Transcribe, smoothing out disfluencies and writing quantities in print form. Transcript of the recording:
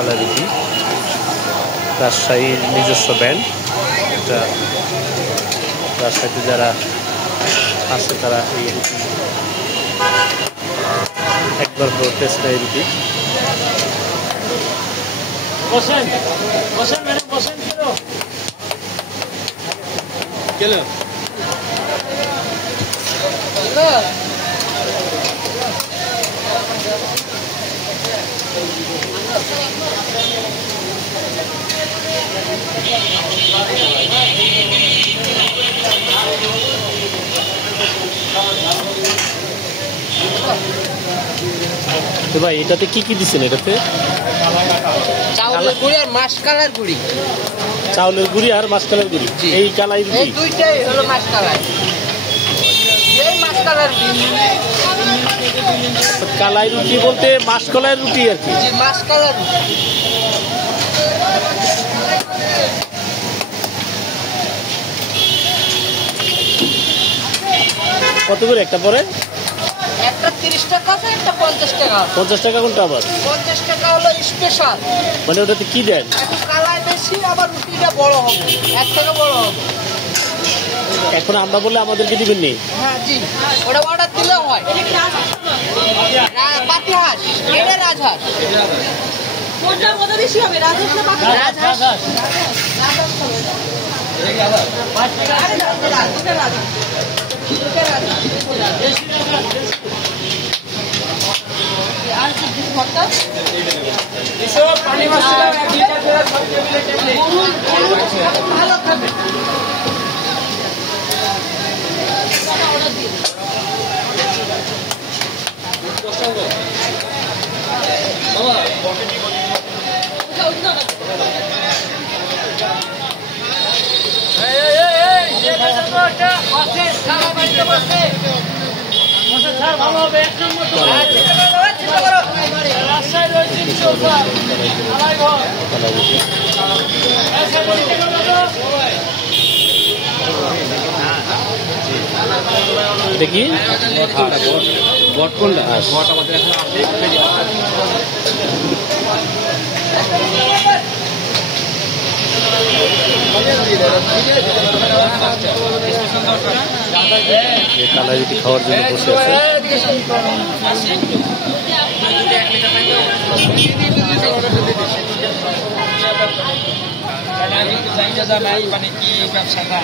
কালাই রুটি, রাজশাহীর নিজস্ব ব্র্যান্ড। এটা রাজশাহীতে যারা আছে তারা এই রুটি একবার টেস্ট নেয় রুটি। বসেন বসেন ম্যাডাম বসেন কেন তো ভাই এটাতে কি কি দিচ্ছেন? এটাতে চাউলের গুঁড়ি আর মাসকলাইর গুঁড়ি। চাউলের গুঁড়ি আর মাসকলাইর গুঁড়ি, এই কালাই রুটি দুইটাই হলো মাসকলাই। এই মাসকলাইর কালাই রুটি বলতে মাসকলাইয়ের রুটি আর কি। মাসকলাইর রুটি কত করে একটা পরে? একটা 30 টাকা আছে, একটা 50 টাকা। 50 টাকা কোনটা আবার? 50 টাকা হলো স্পেশাল, মানে ওটাতে কি দেন? একটু কালাই বেশি, আবার রুটিটা বড় হবে, এক থেকে বড় হবে। এখন আমরা বললে আমাদেরকে দিবেন নি? হ্যাঁ জি, ওটা অর্ডার দিলে হয়। পাতিহাঁস, এটা রাজহাঁস। কোনটা মজা বেশি হবে, রাজহাঁস না পাতিহাঁস? রাজহাঁস। ভালো থাকবে। ভালো হবে, এক নম্বর রাজশাহীর ঐতিহ্য দেখি বট কোনটা? বট আমাদের এখন আসে। কালাই রুটি খাওয়ার জন্য বসে আছে। মানে কি ব্যবসাটা